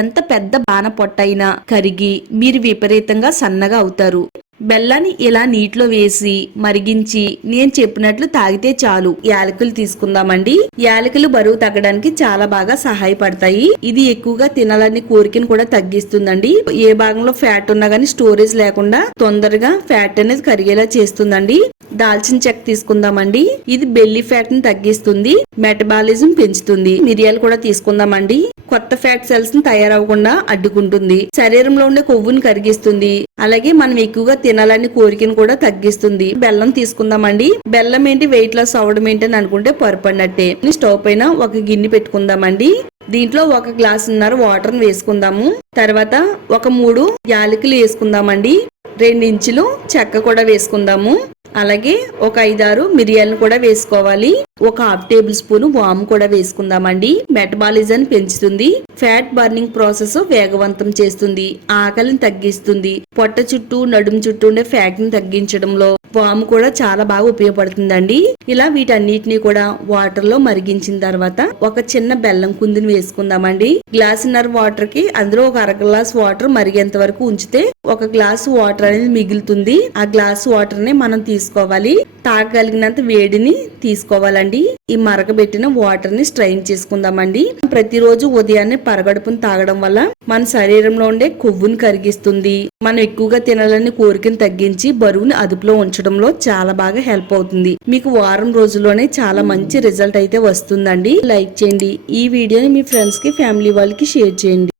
ఎంత పెద్ద బాణ పొట్టైనా కరిగి మీరు విపరీతంగా సన్నగా అవుతారు. బెల్లాన్ని ఇలా నీటిలో వేసి మరిగించి నేను చెప్పినట్లు తాగితే చాలు. యాలకులు తీసుకుందామండి. యాలకులు బరువు తగ్గడానికి చాలా బాగా సహాయపడతాయి. ఇది ఎక్కువగా తినాలని కోరికను కూడా తగ్గిస్తుందండి. ఏ భాగంలో ఫ్యాట్ ఉన్నా గానీ స్టోరేజ్ లేకుండా తొందరగా ఫ్యాట్ అనేది కరిగేలా చేస్తుందండి. దాల్చిన చెక్క తీసుకుందామండి. ఇది బెల్లి ఫ్యాట్ ని తగ్గిస్తుంది, మెటబాలిజం పెంచుతుంది. మిరియాలు కూడా తీసుకుందామండి. కొత్త ఫ్యాట్ సెల్స్ ని తయారవకుండా అడ్డుకుంటుంది. శరీరంలో ఉండే కొవ్వుని కరిగిస్తుంది. అలాగే మనం ఎక్కువగా తినాలని కోరికను కూడా తగ్గిస్తుంది. బెల్లం తీసుకుందామండి. బెల్లం ఏంటి వెయిట్ లాస్ అవ్వడం ఏంటి అని అనుకుంటే పొరపడినట్టే. స్టవ్ పైన ఒక గిన్నె పెట్టుకుందామండి. దీంట్లో 1 గ్లాసున్నర వాటర్ వేసుకుందాము. తర్వాత ఒక 3 యాలకులు వేసుకుందామండి. 2 ఇంచులు చెక్క కూడా వేసుకుందాము. అలాగే ఒక 5-6 మిరియాలను కూడా వేసుకోవాలి. ఒక 1/2 టేబుల్ స్పూన్ వాము కూడా వేసుకుందామండి. మెటబాలిజం పెంచుతుంది, ఫ్యాట్ బర్నింగ్ ప్రాసెస్ వేగవంతం చేస్తుంది, ఆకలిని తగ్గిస్తుంది, పొట్ట చుట్టూ నడుము చుట్టూ ఉండే ఫ్యాట్ ని తగ్గించడంలో వాము కూడా చాలా బాగా ఉపయోగపడుతుందండి. ఇలా వీటన్నిటిని కూడా వాటర్ లో మరిగించిన తర్వాత ఒక చిన్న బెల్లం కుందిని వేసుకుందామండి. గ్లాసున్నర వాటర్ కి అందులో ఒక 1/2 గ్లాస్ వాటర్ మరిగేంత వరకు ఉంచితే 1 గ్లాసు వాటర్ అనేది మిగులుతుంది. ఆ గ్లాస్ వాటర్ ని మనం తీసుకోవాలి. తాగగలిగినంత వేడిని తీసుకోవాలండి. ఈ మరగబెట్టిన వాటర్ ని స్ట్రైన్ చేసుకుందామండి. ప్రతిరోజు ఉదయాన్నే పరగడుపును తాగడం వల్ల మన శరీరంలో ఉండే కొవ్వుని కరిగిస్తుంది. మనం ఎక్కువగా తినాలని కోరికను తగ్గించి బరువుని అదుపులో ఉంచడంలో చాలా బాగా హెల్ప్ అవుతుంది. మీకు వారం రోజుల్లోనే చాలా మంచి రిజల్ట్ అయితే వస్తుందండి. లైక్ చేయండి. ఈ వీడియోని మీ ఫ్రెండ్స్ కి, ఫ్యామిలీ వాళ్ళకి షేర్ చేయండి.